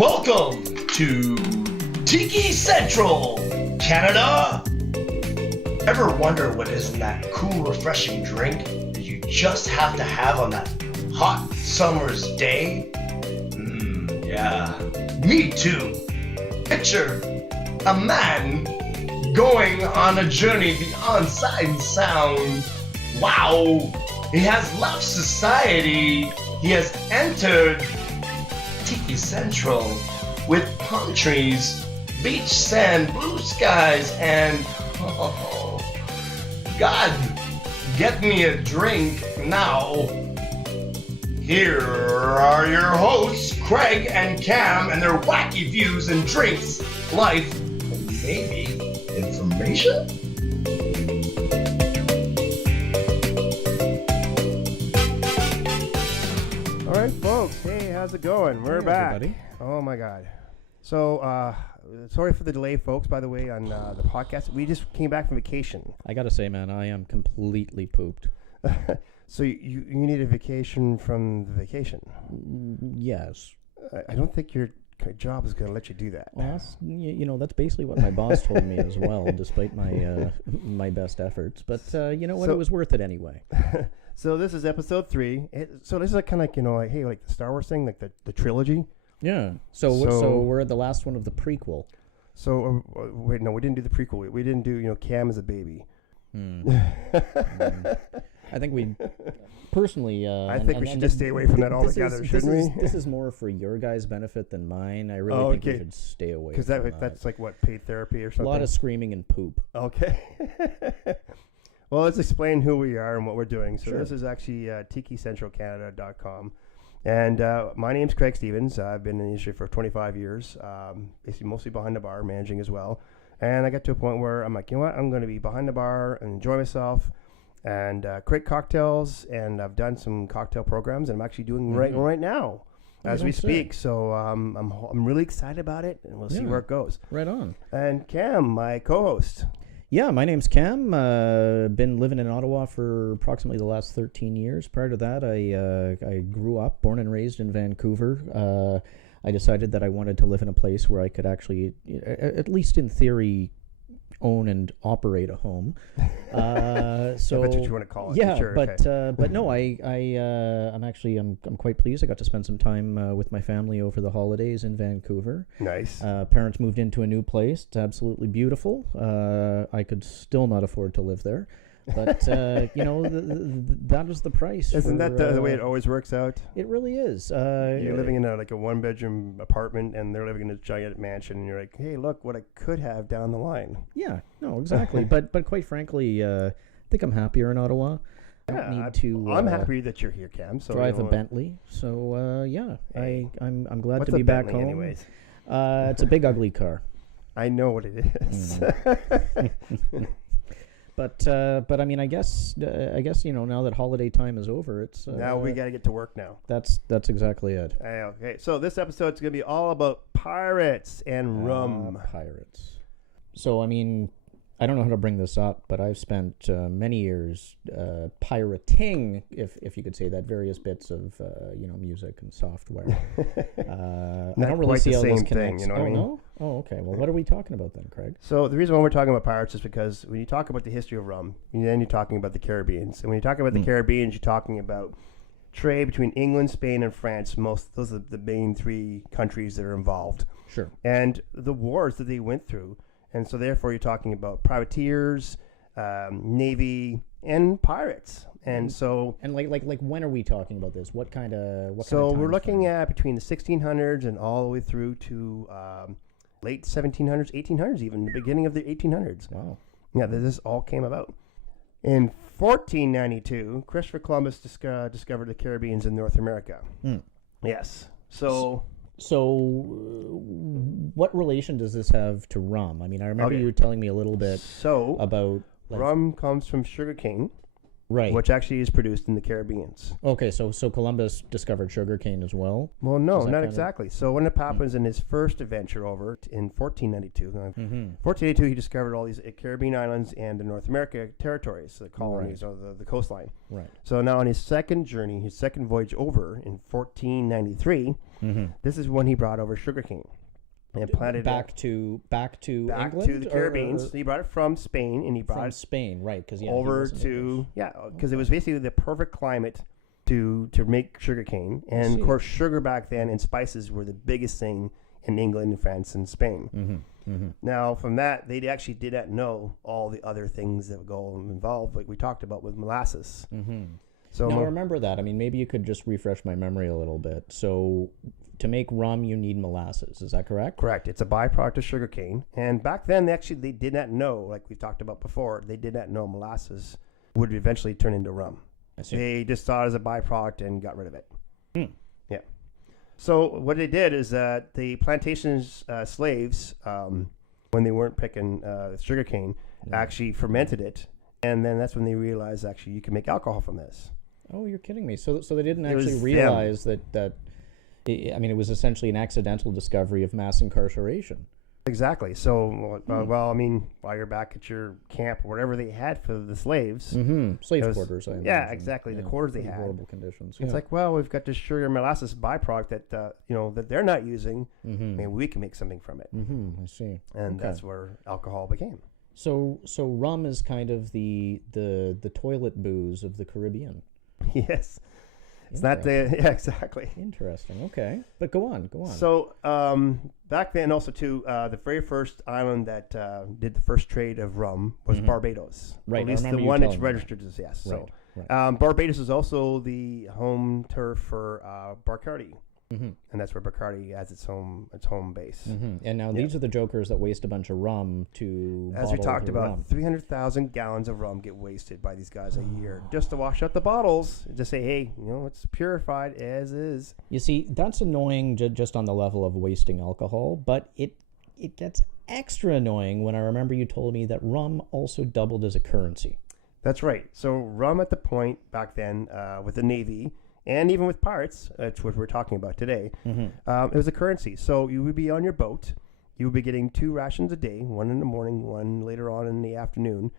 Welcome to Tiki Central, Canada. Ever wonder what is in that cool, refreshing drink that you just have to have on that hot summer's day? Yeah, me too. Picture a man going on a journey beyond sight and sound. Wow, he has left society. He has entered Tiki Central with palm trees, beach sand, blue skies, and God, get me a drink now. Here are your hosts, Craig and Cam, and their wacky views and drinks, life, and maybe information? All right, folks. Hey, how's it going? We're back. Everybody. Oh, my God. So, sorry for the delay, folks, by the way, on the podcast. We just came back from vacation. I gotta say, man, I am completely pooped. So you need a vacation from the vacation. Yes. I don't think your job is going to let you do that. Well, that's basically what my boss told me as well, despite my my best efforts. But you know what? It was worth it anyway. So this is episode 3. So this is kind of like, hey, like the Star Wars thing, like the trilogy. Yeah. So we're at the last one of the prequel. So wait, no, we didn't do the prequel. We didn't do Cam as a baby. I think we personally. I think we should just stay away from that altogether, shouldn't we? This is more for your guys' benefit than mine. I really think we should stay away. Because that's like what, paid therapy or something. A lot of screaming and poop. Okay. Well, let's explain who we are and what we're doing. So Sure. This is actually TikiCentralCanada.com. And my name's Craig Stevens. I've been in the industry for 25 years, basically mostly behind the bar, managing as well. And I got to a point where I'm like, you know what? I'm going to be behind the bar and enjoy myself and create cocktails. And I've done some cocktail programs, and I'm actually doing right now as we speak. So I'm really excited about it, and we'll see where it goes. Right on. And Cam, my co-host. Yeah, my name's Cam. Been living in Ottawa for approximately the last 13 years. Prior to that, I grew up, born and raised in Vancouver. I decided that I wanted to live in a place where I could actually, at least in theory, own and operate a home. So that's what you want to call it. Yeah, sure, but okay. but no, I'm quite pleased. I got to spend some time with my family over the holidays in Vancouver. Nice. Parents moved into a new place. It's absolutely beautiful. I could still not afford to live there, but that was the price. Isn't that the way it always works out? It really is. You're living in a 1-bedroom apartment, and they're living in a giant mansion, and you're like, hey, look what I could have down the line. Yeah, no, exactly. but quite frankly, I think I'm happier in Ottawa. I don't need to. I'm happy that you're here, Cam. So drive a Bentley. So Hey, I'm glad what's to be a back Bentley home. anyways? It's a big ugly car. I know what it is. But I mean, I guess now that holiday time is over, it's now we got to get to work now. That's exactly it. Okay, so this episode is going to be all about pirates and rum. Pirates. So I mean, I don't know how to bring this up, but I've spent many years pirating, if you could say that, various bits of music and software. I don't really see how those connect. You know what I mean? No? Oh, okay. Well, what are we talking about then, Craig? So the reason why we're talking about pirates is because when you talk about the history of rum, then you're talking about the Caribbeans. And when you talk about the Caribbeans, you're talking about trade between England, Spain, and France. Those are the main 3 countries that are involved. Sure. And the wars that they went through. And so therefore you're talking about privateers, navy, and pirates. And so... And like when are we talking about this? What kind of So we're looking at between the 1600s and all the way through to late 1700s, 1800s even, the beginning of the 1800s. Wow. Yeah, this all came about. In 1492, Christopher Columbus discovered the Caribbeans in North America. Yes. So what relation does this have to rum? I mean, I remember you were telling me a little bit about... rum comes from sugarcane, Right. which actually is produced in the Caribbeans. Okay, so Columbus discovered sugarcane as well. Well, no, Is that not kind of- exactly. So what happens in his first adventure over in 1492, 1482, he discovered all these Caribbean islands and the North America territories, the colonies or the coastline. Right. So now on his second journey, his second voyage over in 1493, this is when he brought over sugarcane and planted Back to back England, to the Caribbean. So he brought it from Spain, and he brought from it Spain, right? Because over to because it was basically the perfect climate to make sugarcane, and of course sugar back then and spices were the biggest thing in England and France and Spain. Now from that they actually did not know all the other things that would go involved, like we talked about with molasses. So now I remember that. I mean, maybe you could just refresh my memory a little bit. So to make rum, you need molasses. Is that correct? Correct. It's a byproduct of sugarcane, and back then they did not know, like we talked about before, they did not know molasses would eventually turn into rum. I see. They just saw it as a byproduct and got rid of it. Yeah. So what they did is that the plantation's slaves, when they weren't picking sugarcane, actually fermented it, and then that's when they realized actually you can make alcohol from this. Oh, you're kidding me. So they didn't It was actually realize that I mean, it was essentially an accidental discovery of mass incarceration. Exactly. So, well, I mean, while you're back at your camp, whatever they had for the slaves, Slave it was- quarters. I yeah, imagine. exactly, the quarters they pretty had. horrible conditions. it's like, well, we've got this sugar and molasses byproduct that that they're not using. Maybe we can make something from it, I see. and Okay. that's where alcohol became. So rum is kind of the toilet booze of the Caribbean. Yes, it's not the exactly. Interesting. Okay, but go on. So back then, also too, the very first island that did the first trade of rum was Barbados. Right, At I least the remember you one that's telling me that. registered as yes. Right, So Barbados is also the home turf for Bacardi, and that's where Bacardi has its home base. And now these are the jokers that waste a bunch of rum to As we bottle talked their about, rum. 300,000 gallons of rum get wasted by these guys a year just to wash out the bottles. Just say, hey, it's purified as is. You see, that's annoying just on the level of wasting alcohol, but it gets extra annoying when I remember you told me that rum also doubled as a currency. That's right. So rum at the point back then with the Navy and even with pirates, that's what we're talking about today, it was a currency. So you would be on your boat. You would be getting 2 rations a day, one in the morning, one later on in the afternoon.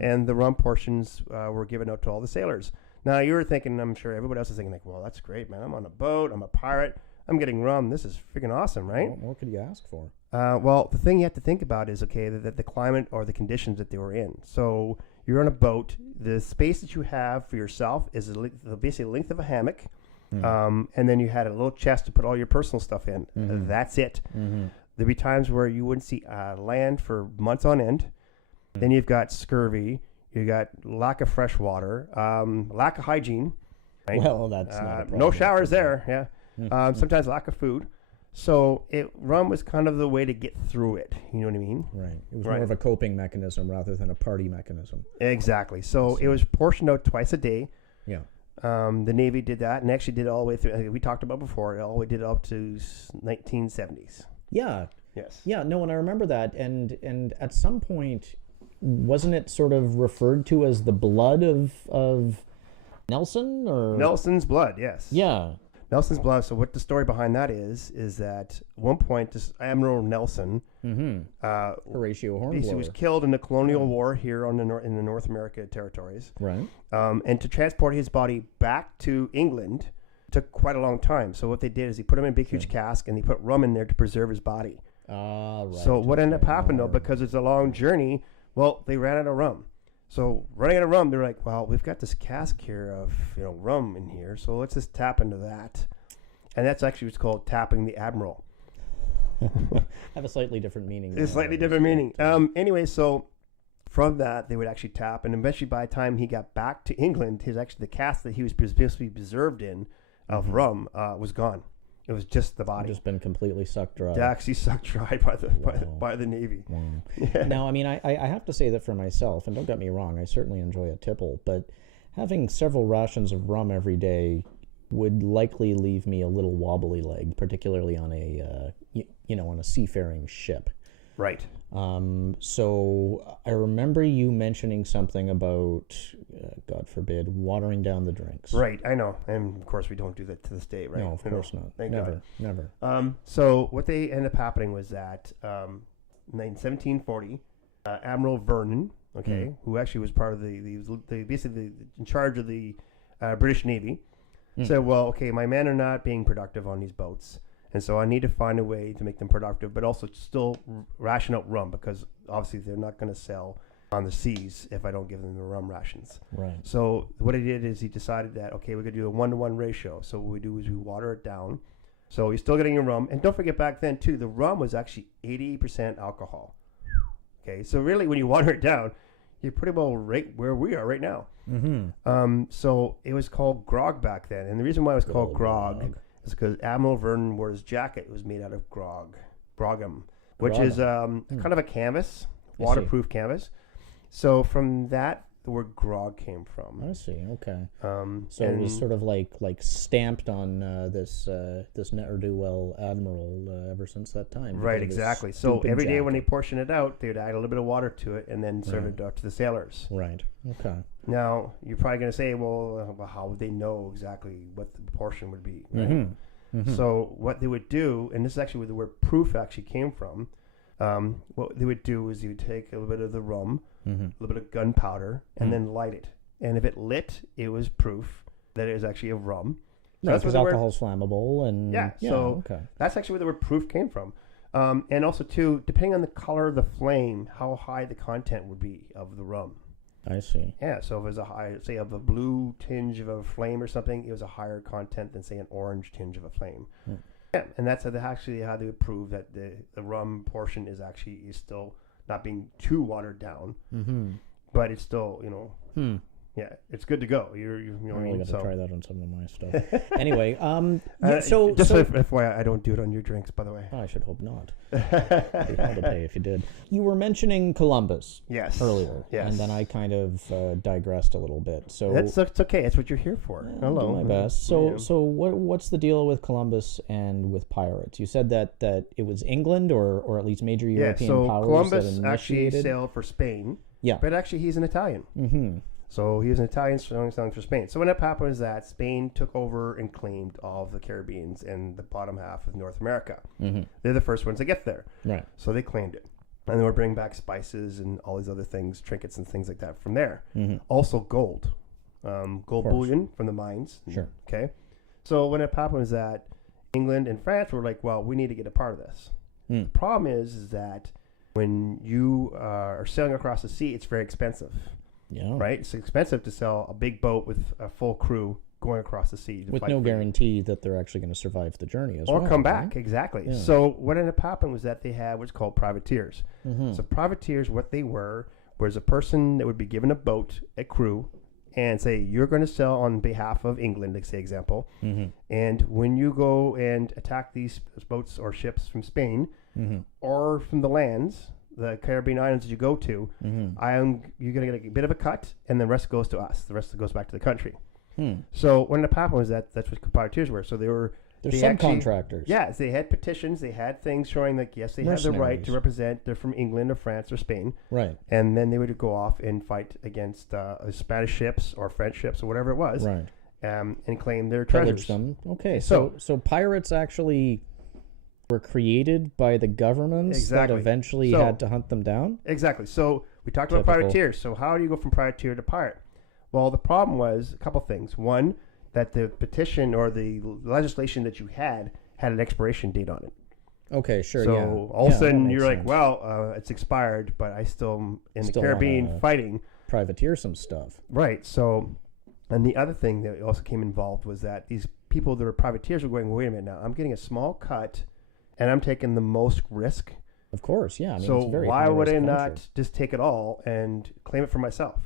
And the rum portions were given out to all the sailors. Now you were thinking, I'm sure everybody else is thinking, like, well, that's great, man. I'm on a boat. I'm a pirate. I'm getting rum. This is freaking awesome, right? What could you ask for? Well, the thing you have to think about is, okay, that the climate or the conditions that they were in. So you're on a boat. The space that you have for yourself is basically the length of a hammock. And then you had a little chest to put all your personal stuff in. That's it. There'd be times where you wouldn't see land for months on end. Then you've got scurvy. You got lack of fresh water, lack of hygiene. Right? Well, that's not a problem. No showers there. Yeah. Sometimes lack of food. So rum was kind of the way to get through it. You know what I mean? Right. It was more of a coping mechanism rather than a party mechanism. Exactly. So it was portioned out twice a day. Yeah. The Navy did that and actually did it all the way through. We talked about before. It all the way did up to 1970s. Yeah. Yes. Yeah. No, and I remember that. And at some point, wasn't it sort of referred to as the blood of Nelson or Nelson's blood. Yes. Yeah. Nelson's blood. So what the story behind that is that at one point, this Admiral Nelson, Horatio Hornblower, he was killed in the colonial war here on in the North America territories. Right. And to transport his body back to England took quite a long time. So what they did is he put him in a big, huge cask, and they put rum in there to preserve his body. Right. So what ended up happening, though, because it's a long journey, well, they ran out of rum. So running out of rum, they're like, well, we've got this cask here of rum in here, so let's just tap into that. And that's actually what's called tapping the Admiral. Have a slightly different meaning. It's slightly different meaning. Anyway, so from that, they would actually tap, and eventually by the time he got back to England, the cask that he was supposed to be preserved in of rum was gone. It was just the body. Just been completely sucked dry. Actually sucked dry by the Navy. Wow. Yeah. Now, I mean, I have to say that for myself, and don't get me wrong, I certainly enjoy a tipple, but having several rations of rum every day would likely leave me a little wobbly leg, particularly on a on a seafaring ship. Right. So I remember you mentioning something about, God forbid, watering down the drinks. Right, I know. And of course we don't do that to this day, right? No, of course not. Thank Never, God. never. So what they ended up happening was that in 1740, Admiral Vernon, who actually was part of the basically in charge of the British Navy, said, well, okay, my men are not being productive on these boats. And so I need to find a way to make them productive, but also still ration out rum, because obviously they're not going to sail on the seas if I don't give them the rum rations. Right. So what he did is he decided that, okay, we're going to do a 1-to-1 ratio. So what we do is we water it down. So you're still getting your rum. And don't forget, back then, too, the rum was actually 80% alcohol. Okay, so really when you water it down, you're pretty well right where we are right now. So it was called grog back then. And the reason why it was called grog is because Admiral Vernon wore his jacket. It was made out of grogum, which is kind of a canvas, waterproof canvas. So from that, the word grog came from. I see. Okay. So it was sort of like stamped on this ne'er-do-well admiral ever since that time. Right. Exactly. So every day when they portion it out, they would add a little bit of water to it and then serve it out to the sailors. Right. Okay. Now you're probably going to say, well, how would they know exactly what the proportion would be? Right? So what they would do, and this is actually where the word proof actually came from. What they would do is you would take a little bit of the rum, a little bit of gunpowder, and then light it. And if it lit, it was proof that it was actually a rum. So that's because alcohol's flammable, and that's actually where the word proof came from. And also too, depending on the color of the flame, how high the content would be of the rum. I see. Yeah, so if it was a high, say, of a blue tinge of a flame or something, it was a higher content than, say, an orange tinge of a flame. Yeah, and that's how they would prove that the rum portion is still not being too watered down, but it's still, yeah, it's good to go. You know what I mean? Got to try that on some of my stuff. Anyway, FYI, I don't do it on your drinks, by the way. I should hope not. It'd be hell to pay if you did. You were mentioning Columbus earlier, and then I kind of digressed a little bit. So that's okay. That's what you're here for. Hello. I'll do my best. So what's the deal with Columbus and with pirates? You said that it was England or at least major European powers Columbus that initiated. actually sailed for Spain. Yeah, but actually he's an Italian. So he was an Italian sailing for Spain. So what happened was that Spain took over and claimed all of the Caribbeans and the bottom half of North America. They're the first ones to get there. Right. So they claimed it. And they would bring back spices and all these other things, trinkets and things like that from there. Also gold. Gold bullion from the mines. Sure. Okay. So what happened was that England and France were like, well, we need to get a part of this. The problem is that when you are sailing across the sea, it's very expensive. Yeah. Right? It's expensive to sell a big boat with a full crew going across the sea. With no guarantee that they're actually going to survive the journey as well. Or come back, exactly. Yeah. So what ended up happening was that they had what's called privateers. So privateers, what they were was a person that would be given a boat, a crew, and say, you're going to sail on behalf of England, like say example. And when you go and attack these boats or ships from Spain or from the lands, the Caribbean islands that you go to, you're going to get a bit of a cut, and the rest goes to us. The rest goes back to the country. So what ended up happening was that's what privateers were. So they're subcontractors. Yes, they had petitions. They had things showing that, yes, they have the right to represent. They're from England or France or Spain. Right. And then they would go off and fight against Spanish ships or French ships or whatever it was. Right. And claim their treasures. Them. Okay, so pirates actually were created by the governments that eventually had to hunt them down? Exactly. So we talked about privateers. So how do you go from privateer to pirate? Well, the problem was a couple things. One, that the petition or the legislation that you had an expiration date on it. Okay, sure. So all of a sudden you're like, well, it's expired, but I still am in the Caribbean fighting. Privateer some stuff. Right. So, and the other thing that also came involved was that these people that were privateers were going, wait a minute now, I'm getting a small cut and I'm taking the most risk. Of course, yeah. I mean, so it's very why would I not just take it all and claim it for myself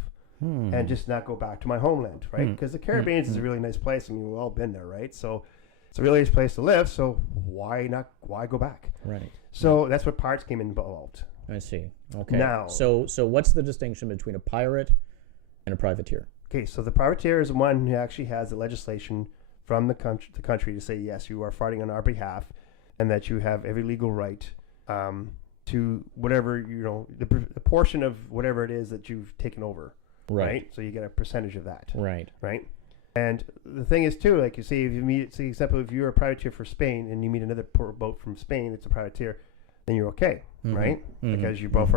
and just not go back to my homeland, right? Because the Caribbean is a really nice place. I mean, we've all been there, right? So it's a really nice place to live. So why go back? Right. So that's what pirates came involved. I see. Okay. Now, so what's the distinction between a pirate and a privateer? Okay, so the privateer is one who actually has the legislation from the country to say, yes, you are fighting on our behalf, and that you have every legal right to whatever, the portion of whatever it is that you've taken over. Right. So you get a percentage of that. Right. Right. And the thing is too, like you see, if you meet, say, example, if you're a privateer for Spain and you meet another boat from Spain that's a privateer, then you're okay, right? Because you both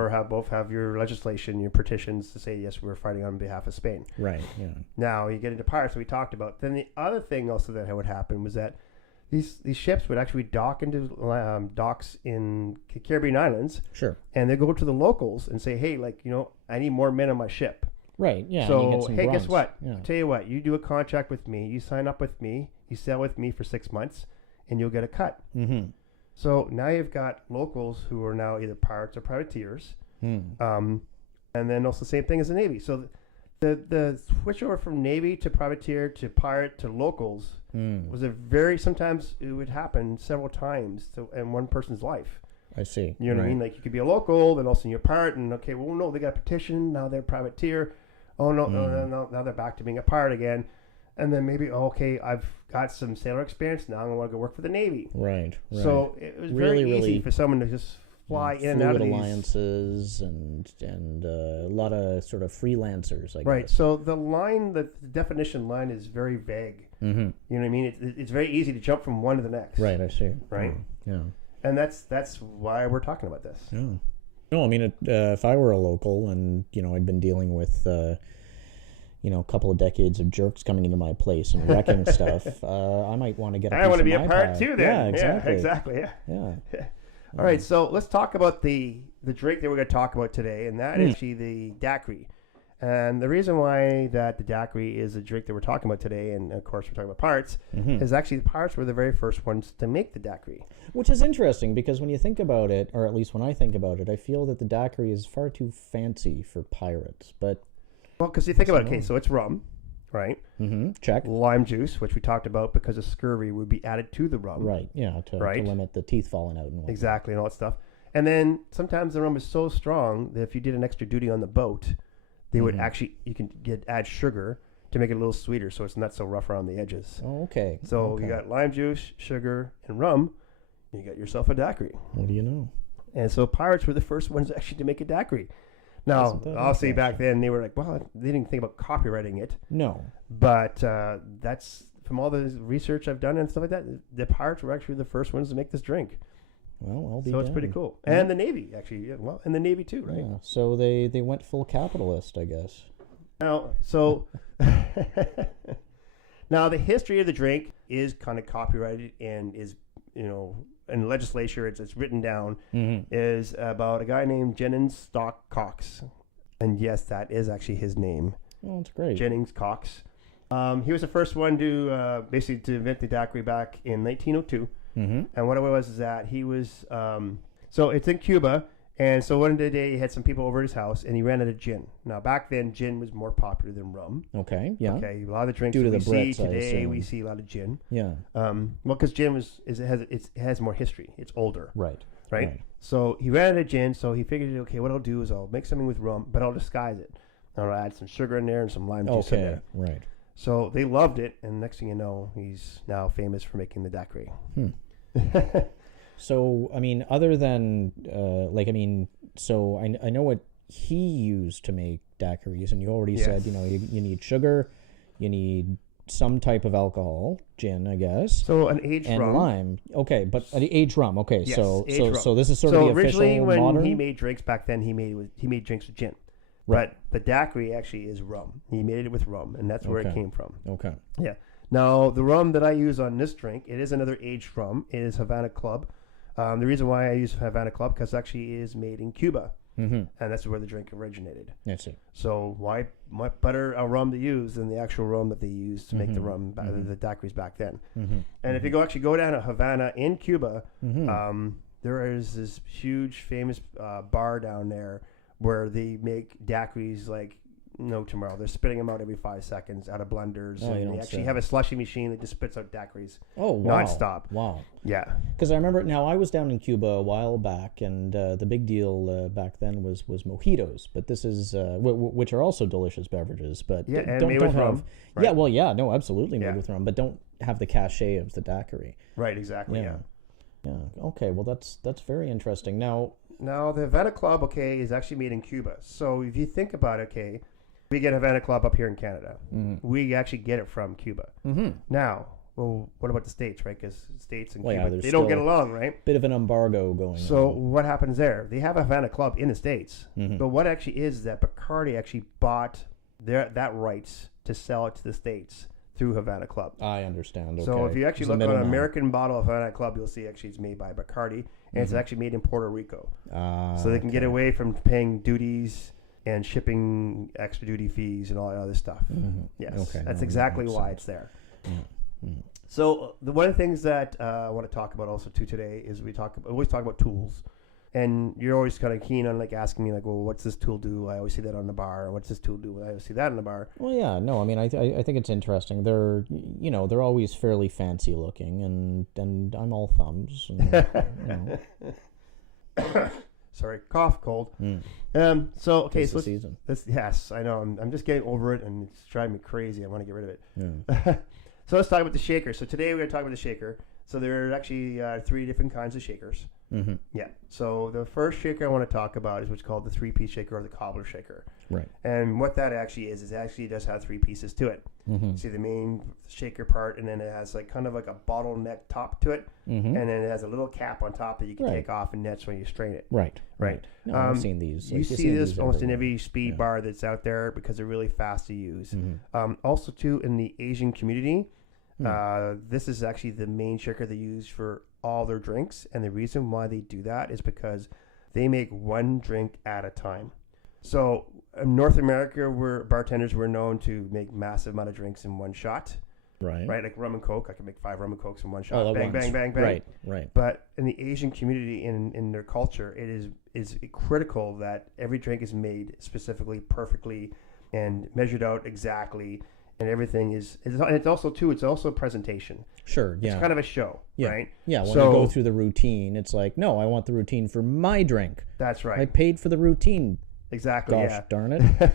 have your legislation, your petitions to say yes, we're fighting on behalf of Spain. Right. Yeah. Now you get into pirates that we talked about. Then the other thing also that would happen was that these ships would actually dock into docks in the Caribbean islands. Sure. And they go to the locals and say, hey, like, I need more men on my ship. Right. Yeah. So hey, guess what? Yeah. Tell you what, you do a contract with me, you sign up with me, you sail with me for 6 months, and you'll get a cut. Mm-hmm. So now you've got locals who are now either pirates or privateers, and then also the same thing as the Navy. So the switch over from Navy to privateer to pirate to locals was sometimes it would happen several times in one person's life. I see. You know what I mean? Like you could be a local, then also you're a pirate, and okay, well, no, they got a petition, now they're privateer. Oh, no, now they're back to being a pirate again. And then maybe, okay, I've got some sailor experience, now I want to go work for the Navy. Right. So it was really easy for someone to just fly in and out of these alliances and a lot of sort of freelancers, I guess. Right. So the definition line is very vague. Mm-hmm. You know what I mean? It's very easy to jump from one to the next. Right, I see. Right? Yeah. And that's why we're talking about this. Yeah. No, I mean, if I were a local and, I'd been dealing with, a couple of decades of jerks coming into my place and wrecking stuff, I might want to get a piece I want to of be a my part pie. too then. Yeah, exactly. Yeah. All right, so let's talk about the drink that we're going to talk about today, and that is actually the Daiquiri. And the reason why that the Daiquiri is the drink that we're talking about today, and of course we're talking about pirates, is actually the pirates were the very first ones to make the Daiquiri. Which is interesting because when you think about it, or at least when I think about it, I feel that the Daiquiri is far too fancy for pirates. But well, because you think about it, okay, so it's rum, right? Mm-hmm. Check. Lime juice, which we talked about because of scurvy, would be added to the rum. Right, yeah, to limit the teeth falling out and whatnot. Exactly, and all that stuff. And then sometimes the rum is so strong that if you did an extra duty on the boat, they would actually, you can add sugar to make it a little sweeter so it's not so rough around the edges. Oh, okay. So you got lime juice, sugar, and rum, and you got yourself a daiquiri. What do you know? And so pirates were the first ones actually to make a daiquiri. Now, obviously back then they were like, well, they didn't think about copywriting it. No. But that's, from all the research I've done and stuff like that, the pirates were actually the first ones to make this drink. Well, I'll be So damned. it's pretty cool. And the Navy, actually. Yeah, well, and the Navy too, right? Yeah, so they went full capitalist, I guess. Now, so now the history of the drink is kind of copyrighted and is, in the legislature, it's written down, is about a guy named Jennings Stock Cox. And yes, that is actually his name. Oh, that's great. Jennings Cox. He was the first one to basically to invent the daiquiri back in 1902. And what it was is that he was, so it's in Cuba. And so one day he had some people over at his house and he ran out of gin. Now back then, gin was more popular than rum. Okay, yeah. Okay, a lot of the drinks Due to that the we Brits, see I today, assume. we see a lot of gin. Yeah. Well, because gin it has more history. It's older. Right. So he ran out of gin, so he figured, okay, what I'll do is I'll make something with rum, but I'll disguise it. I'll add some sugar in there and some lime juice in there. Right. So they loved it, and next thing you know, he's now famous for making the daiquiri. So, I mean, other than, so I know what he used to make daiquiris, and you already said, you need sugar, you need some type of alcohol, gin, I guess. So an aged and rum. And lime. Okay, but aged rum. Okay, Yes, so aged rum. so this is sort of the official originally when modern? he made drinks back then, he made drinks with gin. Right. But the daiquiri actually is rum. He made it with rum, and that's where it came from. Okay. Yeah. Now, the rum that I use on this drink, it is another aged rum. It is Havana Club. The reason why I use Havana Club, because actually it is made in Cuba. And that's where the drink originated. I see. So why better a rum to use than the actual rum that they used to make the rum, the daiquiris back then. And if you go down to Havana in Cuba, there is this huge famous bar down there where they make daiquiris like no tomorrow. They're spitting them out every 5 seconds out of blenders. And they actually have a slushy machine that just spits out daiquiris nonstop. Wow. Yeah. Because I remember, now I was down in Cuba a while back, and the big deal back then was mojitos. But this is, which are also delicious beverages. But yeah, and don't made with have, rum. Right? Yeah, well, yeah, no, absolutely made with rum, but don't have the cachet of the daiquiri. Right, exactly, yeah. Yeah. Okay. Well, that's very interesting. Now, Now, the Havana Club, okay, is actually made in Cuba. So if you think about it, okay, we get Havana Club up here in Canada. We actually get it from Cuba. Now, well, what about the States, right? Because States and Cuba, they don't get along, right? Bit of an embargo going on. So what happens there? They have a Havana Club in the States. But what actually is that Bacardi actually bought that rights to sell it to the States through Havana Club. I understand. Okay. So if you actually look on an American bottle of Havana Club, you'll see actually it's made by Bacardi, and it's actually made in Puerto Rico. So they can get away from paying duties and shipping extra duty fees and all that other stuff. Yes, that's exactly why it's there. So one of the things that I want to talk about also too today is we always talk about tools. And you're always kind of keen on like asking me like, well, what's this tool do? I always see that on the bar. Or what's this tool do? I always see that on the bar. Well, yeah, no, I mean, I think it's interesting. They're always fairly fancy looking, and I'm all thumbs. And, Sorry, cough, cold. So okay, so season. Yes, I know. I'm just getting over it, and it's driving me crazy. I want to get rid of it. So let's talk about the shaker. So today we're going to talk about the shaker. So there are actually 3 different kinds of shakers. Yeah. So the first shaker I want to talk about is what's called the 3-piece shaker or the cobbler shaker. Right. And what that actually is it actually does have 3 pieces to it. See the main shaker part, and then it has like kind of like a bottleneck top to it, and then it has a little cap on top that you can take off, and that's when you strain it. Right. No, I've seen these. You see this almost in every speed bar that's out there because they're really fast to use. Also, too, in the Asian community, this is actually the main shaker they use for all their drinks, and the reason why they do that is because they make one drink at a time. So in North America, where bartenders were known to make massive amount of drinks in one shot. Right, like rum and coke. I can make 5 rum and cokes in one shot. Bang, bang, bang, bang. Right. But in the Asian community, in their culture, it is critical that every drink is made specifically, perfectly, and measured out exactly. And everything it's also presentation. Sure, yeah. It's kind of a show, right? Yeah, when you go through the routine, it's like, no, I want the routine for my drink. That's right. I paid for the routine. Exactly, Gosh darn it.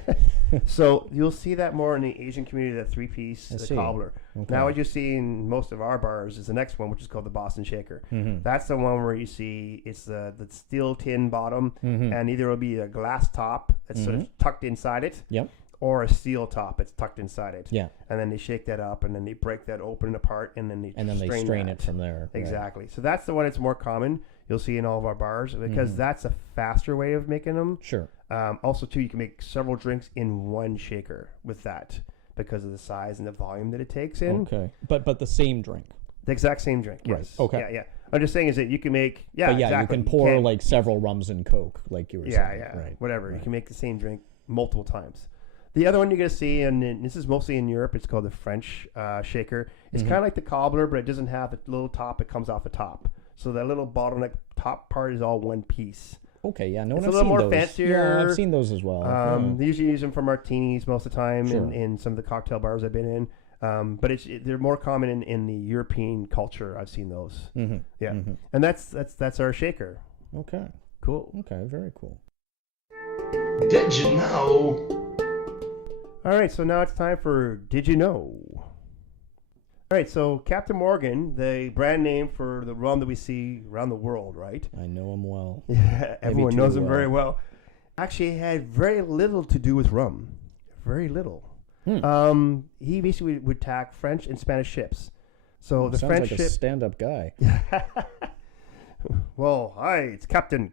So you'll see that more in the Asian community, that 3-piece, the cobbler. Okay. Now what you see in most of our bars is the next one, which is called the Boston Shaker. That's the one where you see it's the steel tin bottom, and either it'll be a glass top that's sort of tucked inside it. Yep. Or a steel top that's tucked inside it. Yeah. And then they shake that up, and then they break that open apart, and then they strain it from there. Exactly. Right. So that's the one that's more common. You'll see in all of our bars because that's a faster way of making them. Sure. Also, too, you can make several drinks in one shaker with that because of the size and the volume that it takes in. Okay. But the same drink. The exact same drink. Yes. Right. Okay. Yeah. I'm just saying is that you can make exactly. You can pour like several rums and coke, like you were saying. Yeah. Right. Whatever. Right. You can make the same drink multiple times. The other one you're going to see, and this is mostly in Europe, it's called the French shaker. It's kind of like the cobbler, but it doesn't have the little top. It comes off the top. So that little bottleneck top part is all one piece. Okay, yeah. No, it's a little more fancier. Yeah, I've seen those as well. They usually use them for martinis most of the time in some of the cocktail bars I've been in. But they're more common in the European culture. I've seen those. Yeah. And that's our shaker. Okay. Cool. Okay, very cool. Did you know? All right, so now it's time for Did You Know? All right, so Captain Morgan, the brand name for the rum that we see around the world, right? I know him well. Yeah, everyone knows him very well. Actually had very little to do with rum. Very little. He basically would attack French and Spanish ships. So the sounds French like a stand-up guy. Well, hi, it's Captain.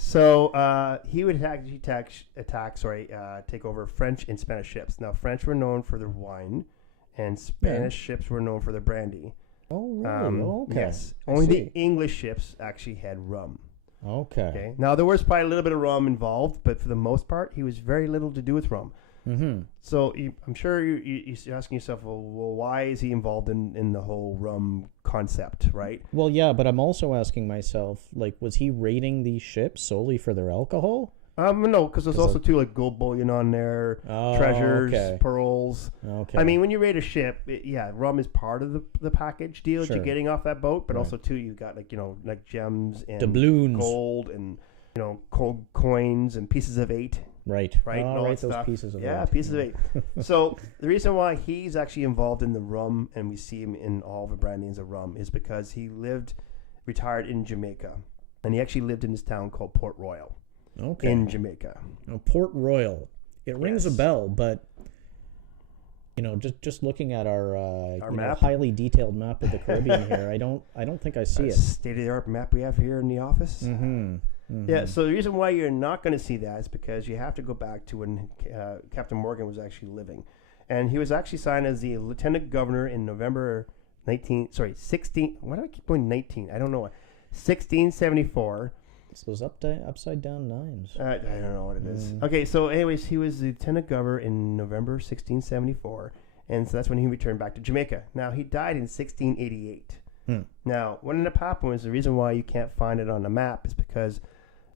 So he would take over French and Spanish ships. Now, French were known for their wine, and Spanish ships were known for their brandy. Oh, really? Okay. Yes. Only the English ships actually had rum. Okay. Now, there was probably a little bit of rum involved, but for the most part, he was very little to do with rum. So I'm sure you're asking yourself, well, why is he involved in the whole rum concept, right? Well, yeah, but I'm also asking myself, like, was he raiding these ships solely for their alcohol? No, because there's also too like gold bullion on there, treasures, pearls. Okay. I mean, when you raid a ship, rum is part of the package deal that you're getting off that boat, but also too you've got like gems and doubloons, gold and gold coins and pieces of 8. Right. And all right, that those stuff. pieces of 8. Pieces of 8. So the reason why he's actually involved in the rum, and we see him in all the brand names of rum, is because he lived retired in Jamaica, and he actually lived in this town called Port Royal in Jamaica. Now, Port Royal. It rings a bell, but just looking at our map? highly detailed map of the Caribbean here, I don't think I see it. State-of-the-art map we have here in the office. Mm-hmm. Yeah, so the reason why you're not going to see that is because you have to go back to when Captain Morgan was actually living. And he was actually signed as the lieutenant governor in November 16, why do I keep going 19? I don't know. 1674. It's those upside down nines. I don't know what it is. Okay, so anyways, he was the lieutenant governor in November 1674. And so that's when he returned back to Jamaica. Now, he died in 1688. Now, what ended up happening was the reason why you can't find it on the map is because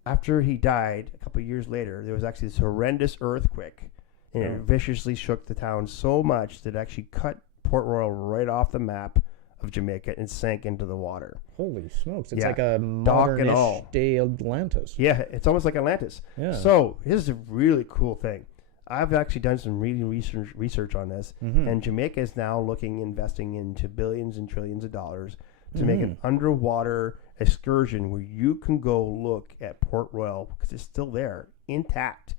after he died, a couple of years later, there was actually this horrendous earthquake, and it viciously shook the town so much that it actually cut Port Royal right off the map of Jamaica and sank into the water. Holy smokes. It's like a modern-ish day Atlantis. Yeah, it's almost like Atlantis. Yeah. So here's a really cool thing. I've actually done some research on this, and Jamaica is now investing into billions and trillions of dollars to make an underwater excursion where you can go look at Port Royal because it's still there, intact.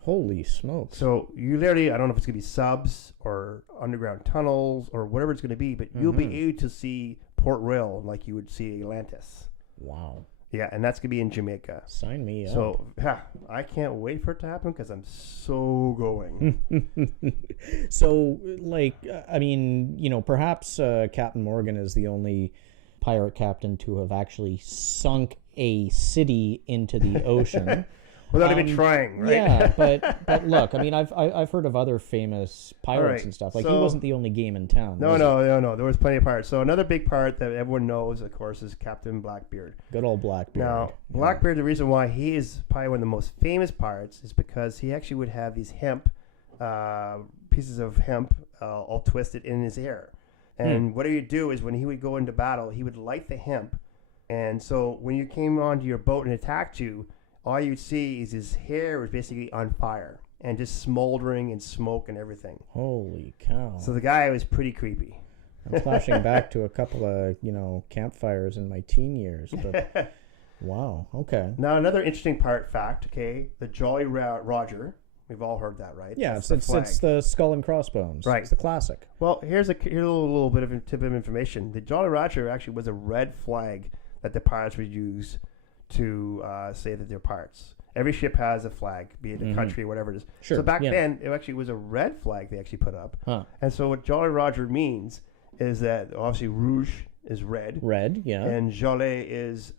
Holy smokes. So you literally, I don't know if it's going to be subs or underground tunnels or whatever it's going to be, but you'll be able to see Port Royal like you would see Atlantis. Wow. Yeah, and that's going to be in Jamaica. Sign me up. So, I can't wait for it to happen because I'm so going. So, perhaps Captain Morgan is the only pirate captain to have actually sunk a city into the ocean. Without even trying, right? Yeah, but look, I mean, I've heard of other famous pirates and stuff. Like, he wasn't the only game in town. No. There was plenty of pirates. So another big pirate that everyone knows, of course, is Captain Blackbeard. Good old Blackbeard. Now, Blackbeard, the reason why he is probably one of the most famous pirates is because he actually would have these pieces of hemp all twisted in his hair. And what he would do is when he would go into battle, he would light the hemp. And so when you came onto your boat and attacked you, all you'd see is his hair was basically on fire and just smoldering and smoke and everything. Holy cow. So the guy was pretty creepy. I'm flashing back to a couple of, campfires in my teen years. But wow, okay. Now, another interesting part fact, okay, the Jolly Roger. We've all heard that, right? Yeah, it's the skull and crossbones. Right. It's the classic. Well, here's a little bit of a tip of information. The Jolly Roger actually was a red flag that the pirates would use to say that they're pirates. Every ship has a flag, be it a country or whatever it is. Sure, so back then, it actually was a red flag they actually put up. Huh. And so what Jolly Roger means is that obviously rouge is red. Red, yeah. And Jolie is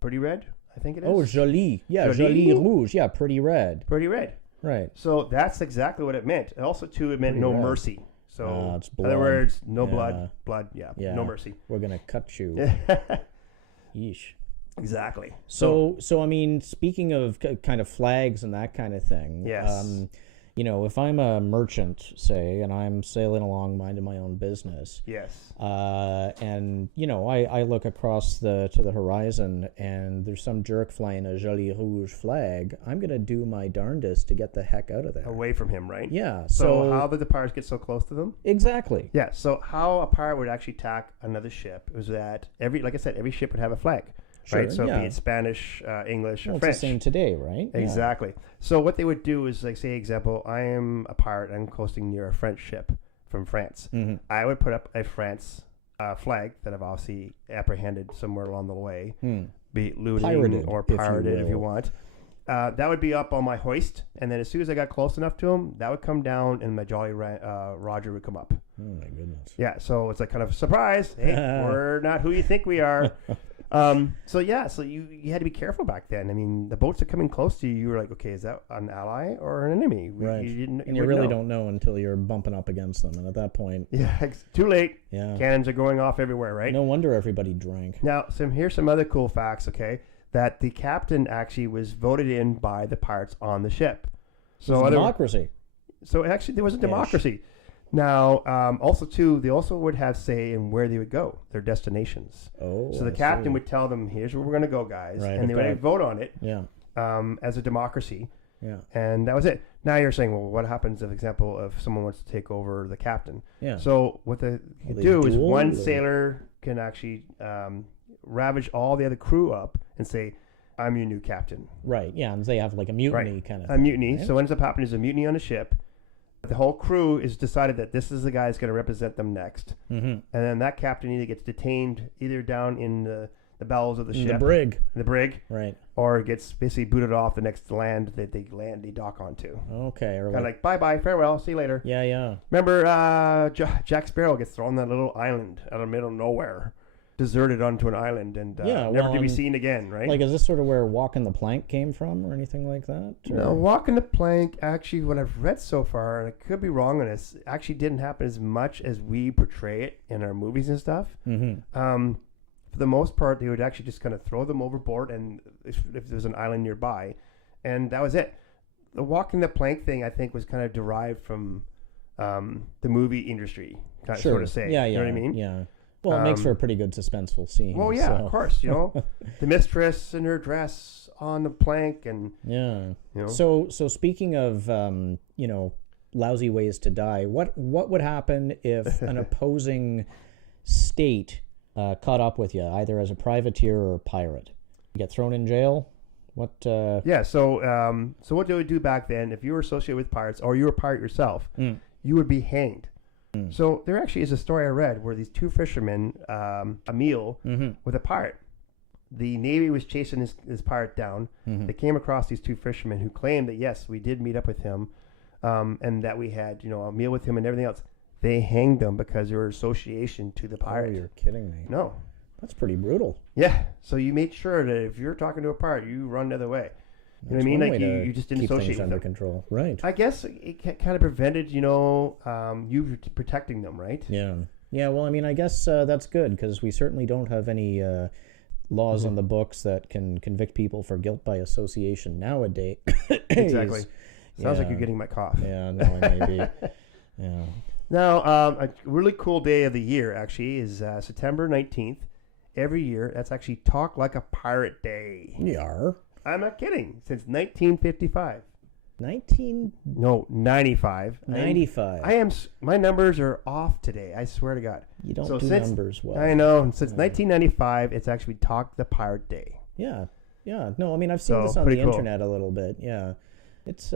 pretty red, I think it is. Oh, Jolie. Yeah, Jolie rouge. Yeah, pretty red. Pretty red. Right. So that's exactly what it meant. And also, too, it meant no mercy. So, it's in other words, no blood, no mercy. We're going to cut you. Yeesh. Exactly. So I mean, speaking of kind of flags and that kind of thing, yes. If I'm a merchant, say, and I'm sailing along minding my own business, yes, and I look across to the horizon and there's some jerk flying a Jolie Rouge flag, I'm gonna do my darndest to get the heck out of there, away from him, right? Yeah. So how did the pirates get so close to them? Exactly. Yeah. So how a pirate would actually attack another ship was that every ship would have a flag. Sure, right, so be it Spanish, English, or French. It's the same today, right? Exactly. Yeah. So what they would do is, like, say, example, I am a pirate. I'm coasting near a French ship from France. Mm-hmm. I would put up a France flag that I've obviously apprehended somewhere along the way, be it looting or pirated if you want. That would be up on my hoist, and then as soon as I got close enough to him, that would come down, and my Jolly Roger would come up. Oh my goodness! Yeah, so it's like kind of surprise. Hey, we're not who you think we are. So you had to be careful back then. I mean, the boats are coming close to you. You were like, okay, is that an ally or an enemy? Right. You really don't know until you're bumping up against them, and at that point, too late. Yeah, cannons are going off everywhere, right? No wonder everybody drank. Now, here's some other cool facts. Okay, that the captain actually was voted in by the pirates on the ship. So democracy. So actually, there was a democracy. Now, also, too, they also would have say in where they would go, their destinations. Oh, so the captain would tell them, here's where we're going to go, guys. Right, and they would vote on it as a democracy. Yeah. And that was it. Now you're saying, well, what happens, for example, if someone wants to take over the captain? Yeah. So what they do is one sailor can actually ravage all the other crew up and say, I'm your new captain. Right. Yeah, and they have like a mutiny kind of a mutiny. right? So what ends up happening is a mutiny on the ship. The whole crew is decided that this is the guy who's going to represent them next. Mm-hmm. And then that captain either gets detained either down in the bowels of the ship. The brig. Right. Or gets basically booted off the next land that they dock onto. Okay. Or Kind of like, bye-bye, farewell, see you later. Yeah, yeah. Remember, Jack Sparrow gets thrown on that little island out of the middle of nowhere. Deserted onto an island and never to be seen again, right? Like, is this sort of where Walking the Plank came from or anything like that? Or? No, Walking the Plank, actually, what I've read so far, and I could be wrong on this, actually didn't happen as much as we portray it in our movies and stuff. Mm-hmm. For the most part, they would actually just kind of throw them overboard, and if there's an island nearby, and that was it. The Walking the Plank thing, I think, was kind of derived from the movie industry, sort of say. Yeah, yeah. You know what I mean? Yeah. Well, it makes for a pretty good suspenseful scene. Well, yeah, so. of course. You know, the mistress in her dress on the plank, and yeah. You know. So speaking of lousy ways to die, what would happen if an opposing state caught up with you, either as a privateer or a pirate? You get thrown in jail? What? Yeah. So what they would do back then, if you were associated with pirates or you were a pirate yourself, you would be hanged. So there actually is a story I read where these two fishermen, a meal with a pirate. The Navy was chasing this pirate down. They came across these two fishermen who claimed that, yes, we did meet up with him, and that we had, a meal with him and everything else. They hanged them because they were association to the pirate. Oh, you're kidding me. No. That's pretty brutal. Yeah. So you made sure that if you're talking to a pirate, you run the other way. You know what I mean? Like you just didn't keep associate things with under them. control, right? I guess it kind of prevented, you protecting them, right? Yeah. Yeah. Well, I mean, I guess that's good because we certainly don't have any laws on the books that can convict people for guilt by association nowadays. Exactly. Sounds like you're getting my cough. Yeah. No, I may be. Yeah. Now, a really cool day of the year actually is September 19th. Every year, that's actually Talk Like a Pirate Day. Yeah. I'm not kidding. Since 1955. 95. 95. My numbers are off today. I swear to God. You don't do numbers well. I know. Since 1995, it's actually Talk the Pirate Day. Yeah. Yeah. No, I mean, I've seen this on the internet a little bit. Yeah. It's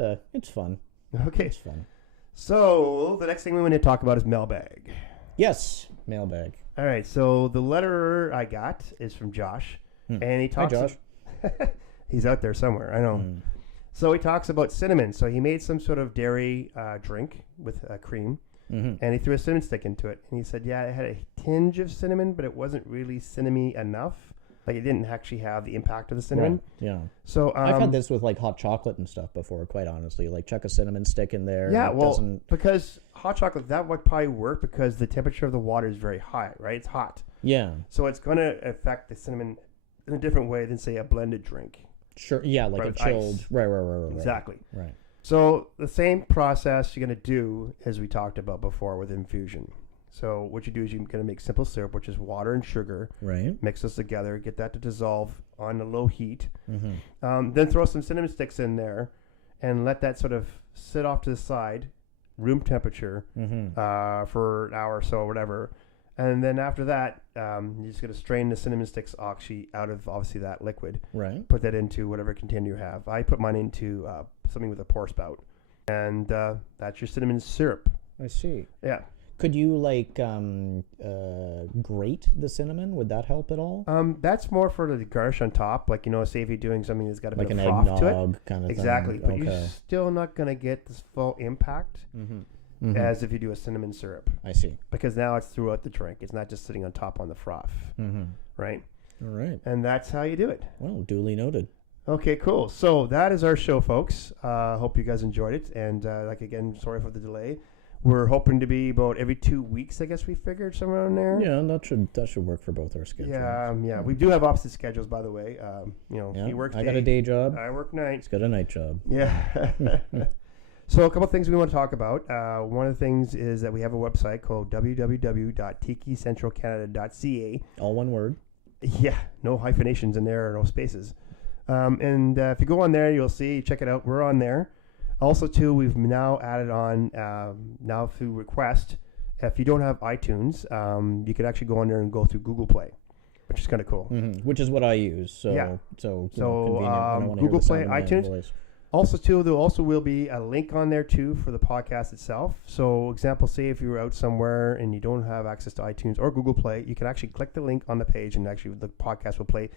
fun. Okay. It's fun. So the next thing we want to talk about is Mailbag. Yes. Mailbag. All right. So the letter I got is from Josh. And he talks... Hi, Josh. He's out there somewhere. I know. So he talks about cinnamon. So he made some sort of dairy drink with cream, and he threw a cinnamon stick into it. And he said, yeah, it had a tinge of cinnamon, but it wasn't really cinnamony enough. Like it didn't actually have the impact of the cinnamon. Right. Yeah. So I've had this with like hot chocolate and stuff before, quite honestly. Like chuck a cinnamon stick in there. Yeah, well, because hot chocolate, that would probably work because the temperature of the water is very high, right? It's hot. Yeah. So it's going to affect the cinnamon in a different way than, say, a blended drink. Sure. Yeah, like a chilled. Ice. Right. Exactly. Right. So the same process you're going to do as we talked about before with infusion. So what you do is you're going to make simple syrup, which is water and sugar. Right. Mix those together. Get that to dissolve on a low heat. Then throw some cinnamon sticks in there, and let that sort of sit off to the side, room temperature, for an hour or so, or whatever. And then after that, you're just going to strain the cinnamon sticks actually out of obviously that liquid. Right. Put that into whatever container you have. I put mine into something with a pour spout, and that's your cinnamon syrup. I see. Yeah. Could you like grate the cinnamon? Would that help at all? That's more for the garnish on top. Like, say if you're doing something that's got a like bit an of froth to it. kind of exactly. thing. But you're still not going to get this full impact as if you do a cinnamon syrup. I see. Because now it's throughout the drink. It's not just sitting on top on the froth. Right? All right. And that's how you do it. Well, duly noted. Okay, cool. So that is our show, folks. Hope you guys enjoyed it. And again, sorry for the delay. We're hoping to be about every 2 weeks, I guess we figured, somewhere around there. Yeah, that should work for both our schedules. Yeah. We do have opposite schedules, by the way. He works I got a day job. I work night. He's got a night job. Yeah. So a couple of things we want to talk about. One of the things is that we have a website called www.tikicentralcanada.ca. All one word. Yeah, no hyphenations in there or no spaces. And if you go on there, you'll see, check it out. We're on there. Also, too, we've now added on, now through request, if you don't have iTunes, you could actually go on there and go through Google Play, which is kind of cool. Which is what I use. So, Yeah. so, So, convenient. I don't wanna hear Google the sound Play, of my own iTunes. voice. Also, too, there also will be a link on there too for the podcast itself. So, example, say if you're out somewhere and you don't have access to iTunes or Google Play, you can actually click the link on the page, and actually the podcast will play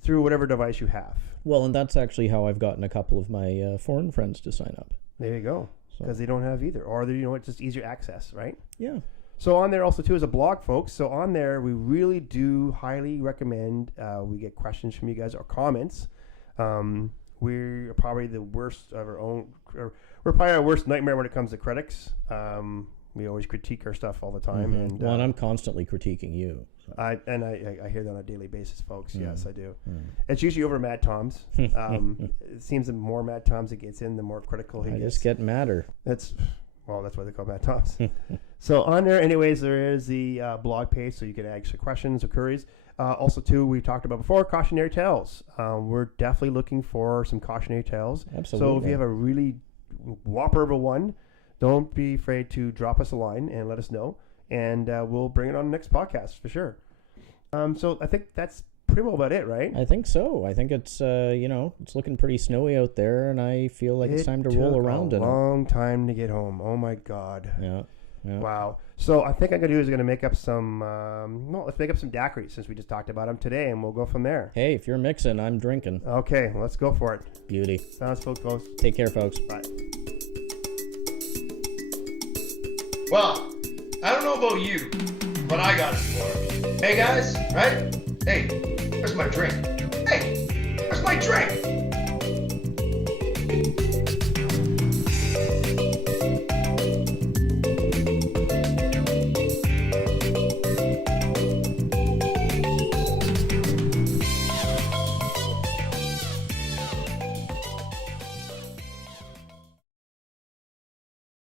through whatever device you have. Well, and that's actually how I've gotten a couple of my foreign friends to sign up. There you go, So, because they don't have either, or it's just easier access, right? yeah. So on there also too is a blog, folks. So on there, we really do highly recommend we get questions from you guys or comments. We're probably the worst of our own. We're probably our worst nightmare when it comes to critics. We always critique our stuff all the time, and Well, and I'm constantly critiquing you. So. I hear that on a daily basis, folks. Yes, I do. Mm. It's usually over Mad Tom's. It seems the more Mad Tom's it gets in, the more critical he I gets. just get madder. That's why they call Mad Tom's. So on there, anyways, there is the blog page, so you can ask your questions or queries. Also, too, we talked about before, cautionary tales. We're definitely looking for some cautionary tales. Absolutely. So if you have a really whopper of a one, don't be afraid to drop us a line and let us know, and we'll bring it on the next podcast for sure. So I think that's pretty well about it, right? I think so. I think it's it's looking pretty snowy out there, and I feel like it's time to roll around in a it. long time to get home. Oh my God. Yeah. Wow. So I think I'm gonna do is I'm gonna make up some. Let's make up some daiquiris since we just talked about them today, and we'll go from there. Hey, if you're mixing, I'm drinking. Okay, let's go for it. Beauty. Sounds good, folks. Take care, folks. Bye. Well, I don't know about you, but I got it for him. Hey guys, right? Hey, where's my drink? Hey, where's my drink?